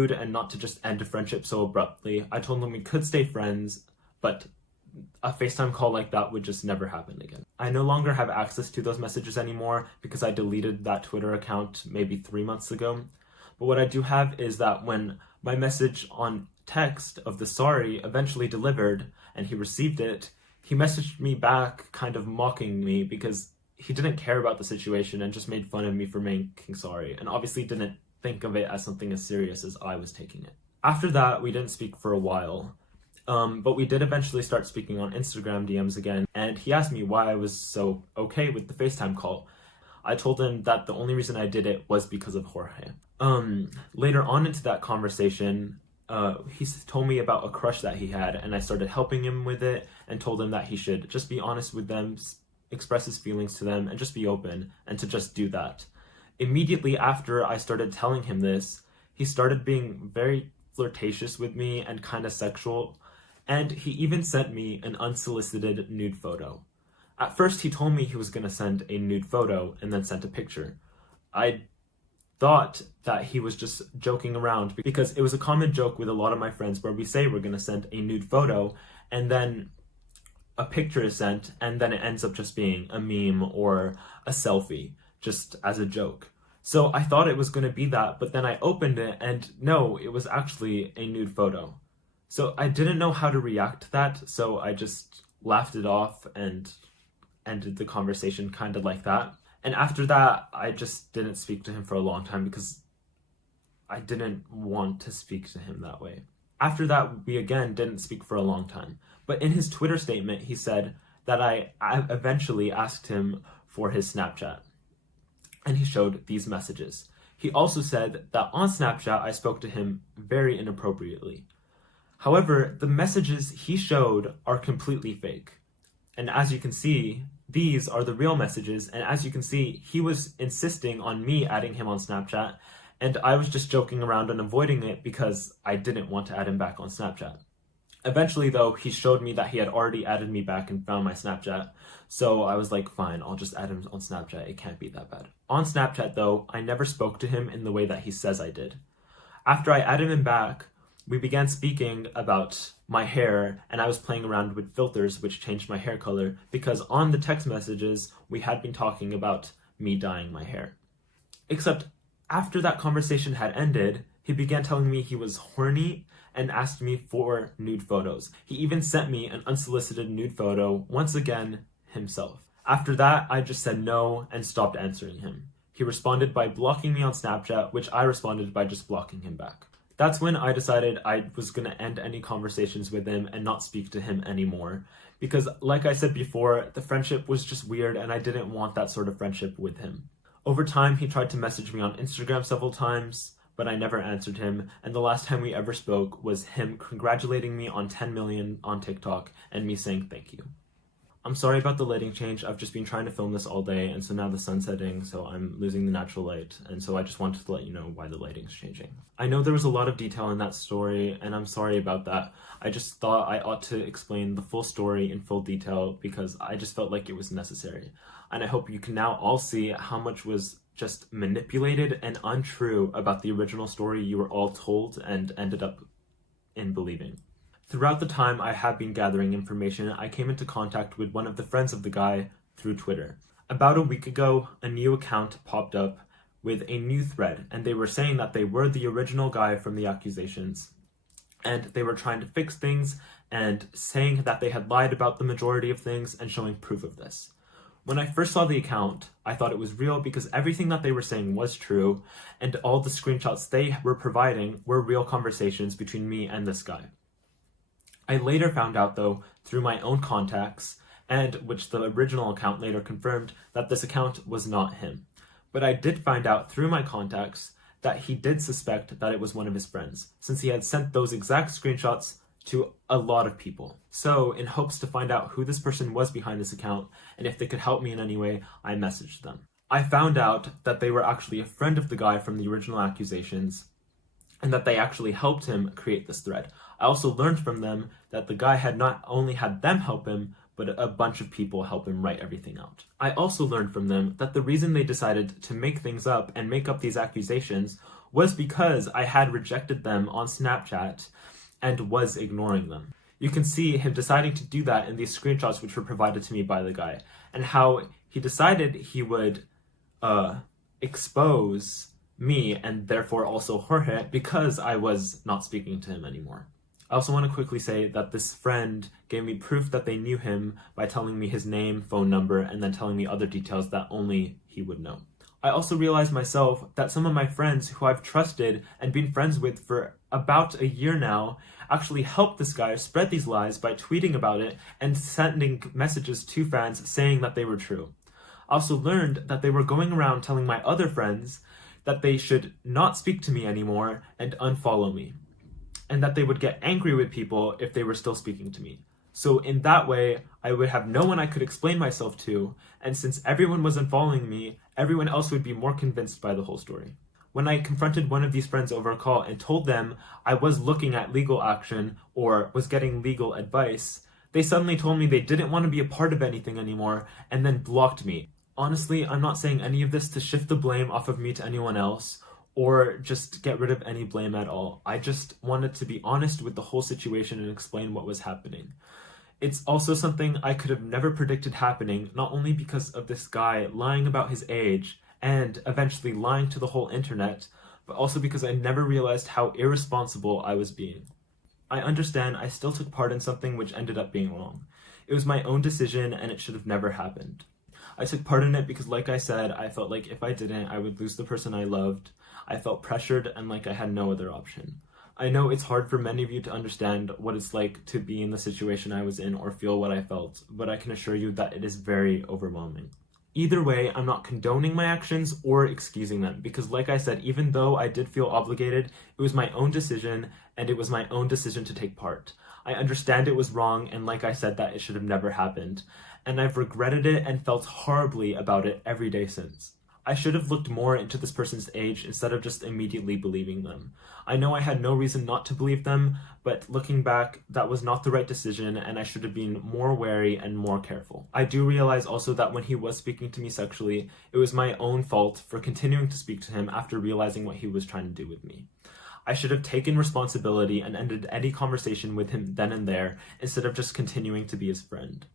rude and not to just end a friendship so abruptly. I told him we could stay friends, but a FaceTime call like that would just never happen again. I no longer have access to those messages anymore because I deleted that Twitter account maybe 3 months ago. But what I do have is that when my message on text of the sorry eventually delivered and he received it, he messaged me back kind of mocking me because he didn't care about the situation and just made fun of me for making sorry, and obviously didn't think of it as something as serious as I was taking it. After that, we didn't speak for a while, but we did eventually start speaking on Instagram DMs again, and he asked me why I was so okay with the FaceTime call. I told him that the only reason I did it was because of Jorge. Later on into that conversation, he told me about a crush that he had, and I started helping him with it and told him that he should just be honest with them, express his feelings to them, and just be open, and to just do that. Immediately after I started telling him this, he started being very flirtatious with me and kind of sexual, and he even sent me an unsolicited nude photo. At first he told me he was going to send a nude photo and then sent a picture. I thought that he was just joking around because it was a common joke with a lot of my friends where we say we're going to send a nude photo and then a picture is sent and then it ends up just being a meme or a selfie, just as a joke. So I thought it was going to be that, but then I opened it and no, it was actually a nude photo. So I didn't know how to react to that, so I just laughed it off and ended the conversation kind of like that. And after that, I just didn't speak to him for a long time because I didn't want to speak to him that way. After that, we again didn't speak for a long time. But in his Twitter statement, he said that I eventually asked him for his Snapchat. And he showed these messages. He also said that on Snapchat, I spoke to him very inappropriately. However, the messages he showed are completely fake. And as you can see, these are the real messages. And as you can see, he was insisting on me adding him on Snapchat. And I was just joking around and avoiding it because I didn't want to add him back on Snapchat. Eventually, though, he showed me that he had already added me back and found my Snapchat. So I was like, fine, I'll just add him on Snapchat. It can't be that bad. On Snapchat, though, I never spoke to him in the way that he says I did. After I added him back, we began speaking about my hair, and I was playing around with filters which changed my hair color because on the text messages, we had been talking about me dyeing my hair. Except after that conversation had ended, he began telling me he was horny and asked me for nude photos. He even sent me an unsolicited nude photo, once again, himself. After that, I just said no and stopped answering him. He responded by blocking me on Snapchat, which I responded by just blocking him back. That's when I decided I was going to end any conversations with him and not speak to him anymore. Because, like I said before, the friendship was just weird and I didn't want that sort of friendship with him. Over time, he tried to message me on Instagram several times, but I never answered him, and the last time we ever spoke was him congratulating me on 10 million on TikTok and me saying thank you. I'm sorry about the lighting change. I've just been trying to film this all day, and so now the sun's setting, so I'm losing the natural light, and so I just wanted to let you know why the lighting's changing. I know there was a lot of detail in that story, and I'm sorry about that. I just thought I ought to explain the full story in full detail because I just felt like it was necessary. And I hope you can now all see how much was just manipulated and untrue about the original story you were all told and ended up in believing. Throughout the time I have been gathering information, I came into contact with one of the friends of the guy through Twitter. About a week ago, a new account popped up with a new thread, and they were saying that they were the original guy from the accusations. And they were trying to fix things and saying that they had lied about the majority of things and showing proof of this. When I first saw the account, I thought it was real because everything that they were saying was true, and all the screenshots they were providing were real conversations between me and this guy. I later found out, though, through my own contacts, and which the original account later confirmed, that this account was not him. But I did find out through my contacts that he did suspect that it was one of his friends, since he had sent those exact screenshots to a lot of people. So, in hopes to find out who this person was behind this account, and if they could help me in any way, I messaged them. I found out that they were actually a friend of the guy from the original accusations, and that they actually helped him create this thread. I also learned from them that the guy had not only had them help him, but a bunch of people help him write everything out. I also learned from them that the reason they decided to make things up and make up these accusations was because I had rejected them on Snapchat and was ignoring them. You can see him deciding to do that in these screenshots which were provided to me by the guy, and how he decided he would expose me and therefore also Jorge because I was not speaking to him anymore. I also want to quickly say that this friend gave me proof that they knew him by telling me his name, phone number, and then telling me other details that only he would know. I also realized myself that some of my friends who I've trusted and been friends with for about a year now actually helped this guy spread these lies by tweeting about it and sending messages to fans saying that they were true. I also learned that they were going around telling my other friends that they should not speak to me anymore and unfollow me, and that they would get angry with people if they were still speaking to me. So in that way, I would have no one I could explain myself to, and since everyone was unfollowing me, everyone else would be more convinced by the whole story. When I confronted one of these friends over a call and told them I was looking at legal action or was getting legal advice, they suddenly told me they didn't want to be a part of anything anymore and then blocked me. Honestly, I'm not saying any of this to shift the blame off of me to anyone else or just get rid of any blame at all. I just wanted to be honest with the whole situation and explain what was happening. It's also something I could have never predicted happening, not only because of this guy lying about his age and eventually lying to the whole internet, but also because I never realized how irresponsible I was being. I understand I still took part in something which ended up being wrong. It was my own decision and it should have never happened. I took part in it because, like I said, I felt like if I didn't, I would lose the person I loved. I felt pressured and like I had no other option. I know it's hard for many of you to understand what it's like to be in the situation I was in or feel what I felt, but I can assure you that it is very overwhelming. Either way, I'm not condoning my actions or excusing them because, like I said, even though I did feel obligated, it was my own decision and it was my own decision to take part. I understand it was wrong and, like I said, that it should have never happened. And I've regretted it and felt horribly about it every day since. I should have looked more into this person's age instead of just immediately believing them. I know I had no reason not to believe them, but looking back, that was not the right decision and I should have been more wary and more careful. I do realize also that when he was speaking to me sexually, it was my own fault for continuing to speak to him after realizing what he was trying to do with me. I should have taken responsibility and ended any conversation with him then and there instead of just continuing to be his friend.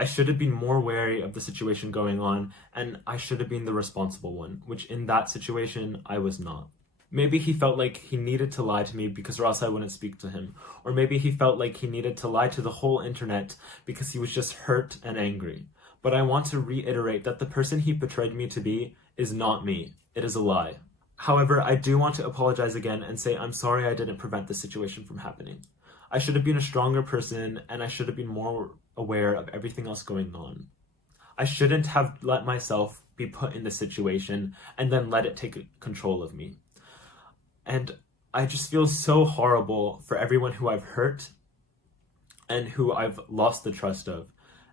I should have been more wary of the situation going on, and I should have been the responsible one, which in that situation, I was not. Maybe he felt like he needed to lie to me because or else I wouldn't speak to him. Or maybe he felt like he needed to lie to the whole internet because he was just hurt and angry. But I want to reiterate that the person he portrayed me to be is not me. It is a lie. However, I do want to apologize again and say I'm sorry I didn't prevent this situation from happening. I should have been a stronger person and I should have been more aware of everything else going on. I shouldn't have let myself be put in this situation and then let it take control of me. And I just feel so horrible for everyone who I've hurt and who I've lost the trust of.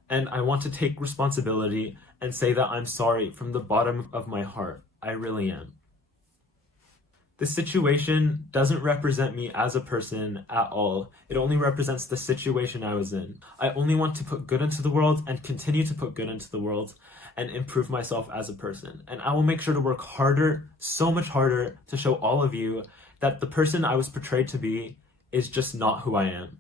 And I want to take responsibility and say that I'm sorry from the bottom of my heart. I really am. This situation doesn't represent me as a person at all. It only represents the situation I was in. I only want to put good into the world and continue to put good into the world and improve myself as a person. And I will make sure to work harder, so much harder, to show all of you that the person I was portrayed to be is just not who I am.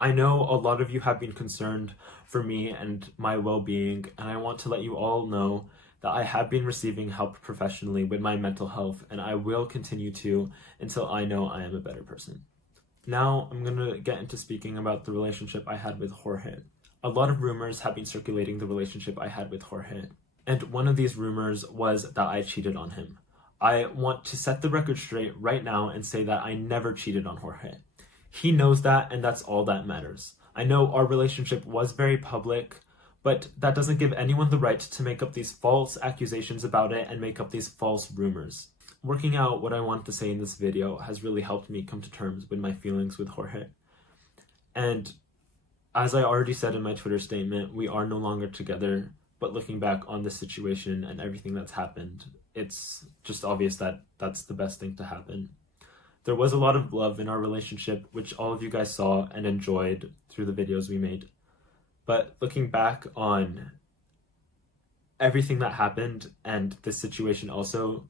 I know a lot of you have been concerned for me and my well-being, and I want to let you all know that I have been receiving help professionally with my mental health, and I will continue to until I know I am a better person. Now, I'm going to get into speaking about the relationship I had with Jorge. A lot of rumors have been circulating the relationship I had with Jorge, and one of these rumors was that I cheated on him. I want to set the record straight right now and say that I never cheated on Jorge. He knows that, and that's all that matters. I know our relationship was very public, but that doesn't give anyone the right to make up these false accusations about it and make up these false rumors. Working out what I want to say in this video has really helped me come to terms with my feelings with Jorge. And as I already said in my Twitter statement, we are no longer together, but looking back on this situation and everything that's happened, it's just obvious that that's the best thing to happen. There was a lot of love in our relationship, which all of you guys saw and enjoyed through the videos we made. But looking back on everything that happened and this situation also,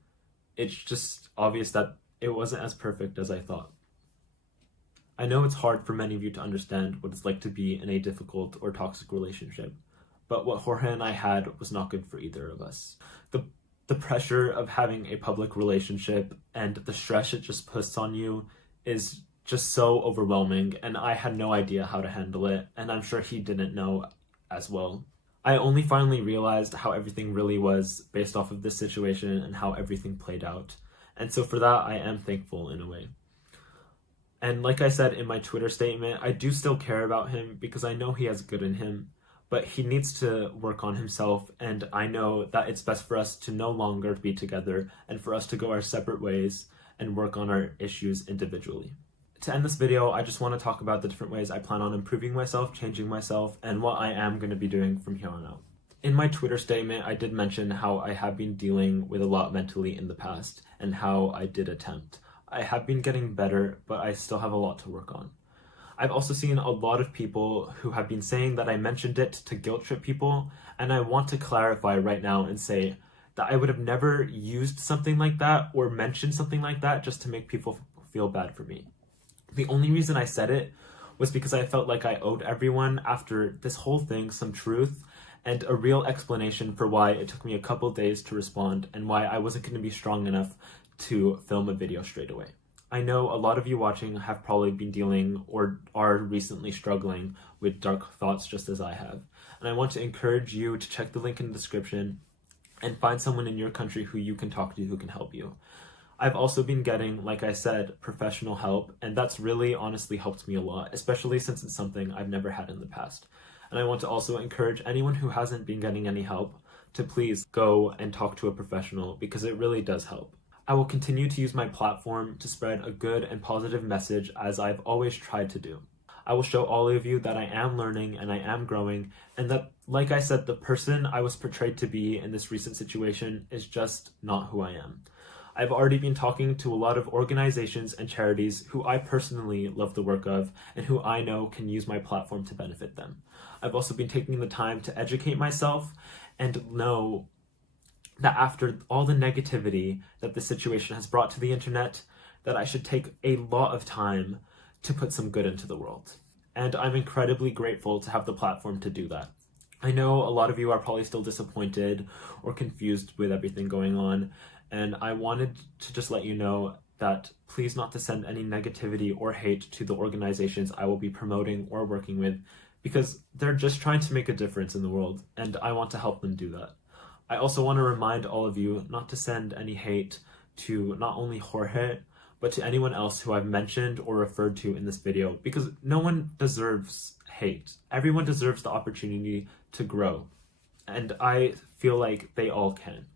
it's just obvious that it wasn't as perfect as I thought. I know it's hard for many of you to understand what it's like to be in a difficult or toxic relationship, but what Jorge and I had was not good for either of us. The pressure of having a public relationship and the stress it just puts on you is just so overwhelming, and I had no idea how to handle it, and I'm sure he didn't know as well. I only finally realized how everything really was based off of this situation and how everything played out. And so for that, I am thankful in a way. And like I said in my Twitter statement, I do still care about him because I know he has good in him, but he needs to work on himself, and I know that it's best for us to no longer be together and for us to go our separate ways and work on our issues individually. To end this video, I just want to talk about the different ways I plan on improving myself, changing myself, and what I am going to be doing from here on out. In my Twitter statement, I did mention how I have been dealing with a lot mentally in the past and how I did attempt. I have been getting better, but I still have a lot to work on. I've also seen a lot of people who have been saying that I mentioned it to guilt trip people, and I want to clarify right now and say that I would have never used something like that or mentioned something like that just to make people feel bad for me. The only reason I said it was because I felt like I owed everyone after this whole thing some truth and a real explanation for why it took me a couple days to respond and why I wasn't going to be strong enough to film a video straight away. I know a lot of you watching have probably been dealing or are recently struggling with dark thoughts just as I have. And I want to encourage you to check the link in the description and find someone in your country who you can talk to who can help you. I've also been getting, like I said, professional help, and that's really honestly helped me a lot, especially since it's something I've never had in the past. And I want to also encourage anyone who hasn't been getting any help to please go and talk to a professional because it really does help. I will continue to use my platform to spread a good and positive message as I've always tried to do. I will show all of you that I am learning and I am growing, and that, like I said, the person I was portrayed to be in this recent situation is just not who I am. I've already been talking to a lot of organizations and charities who I personally love the work of and who I know can use my platform to benefit them. I've also been taking the time to educate myself and know that after all the negativity that the situation has brought to the internet, that I should take a lot of time to put some good into the world. And I'm incredibly grateful to have the platform to do that. I know a lot of you are probably still disappointed or confused with everything going on, and I wanted to just let you know that please not to send any negativity or hate to the organizations I will be promoting or working with, because they're just trying to make a difference in the world, and I want to help them do that. I also want to remind all of you not to send any hate to not only Jorge, but to anyone else who I've mentioned or referred to in this video, because no one deserves hate. Everyone deserves the opportunity to grow, and I feel like they all can.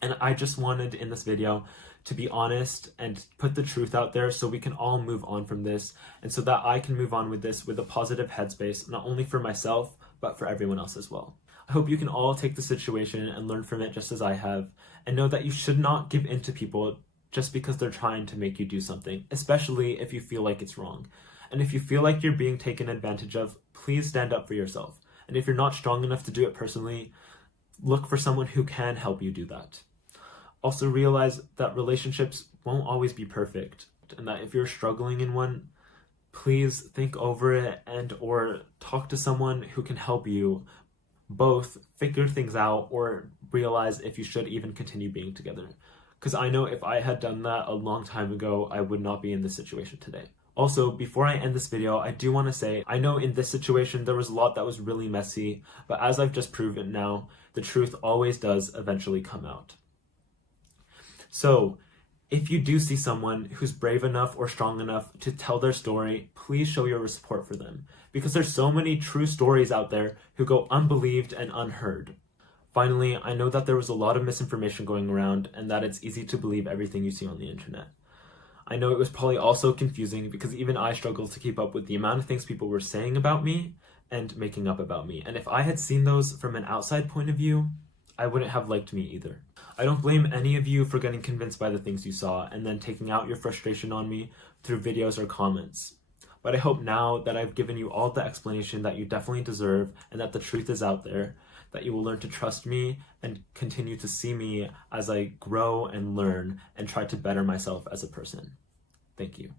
And I just wanted in this video to be honest and put the truth out there so we can all move on from this, and so that I can move on with this with a positive headspace, not only for myself, but for everyone else as well. I hope you can all take the situation and learn from it just as I have, and know that you should not give in to people just because they're trying to make you do something, especially if you feel like it's wrong. And if you feel like you're being taken advantage of, please stand up for yourself. And if you're not strong enough to do it personally, look for someone who can help you do that. Also realize that relationships won't always be perfect, and that if you're struggling in one, please think over it and or talk to someone who can help you both figure things out or realize if you should even continue being together. Because I know if I had done that a long time ago, I would not be in this situation today. Also, before I end this video, I do want to say, I know in this situation there was a lot that was really messy, but as I've just proven now, the truth always does eventually come out. So, if you do see someone who's brave enough or strong enough to tell their story, please show your support for them, because there's so many true stories out there who go unbelieved and unheard. Finally, I know that there was a lot of misinformation going around and that it's easy to believe everything you see on the internet. I know it was probably also confusing because even I struggled to keep up with the amount of things people were saying about me and making up about me. And if I had seen those from an outside point of view, I wouldn't have liked me either. I don't blame any of you for getting convinced by the things you saw and then taking out your frustration on me through videos or comments. But I hope now that I've given you all the explanation that you definitely deserve and that the truth is out there, that you will learn to trust me and continue to see me as I grow and learn and try to better myself as a person. Thank you.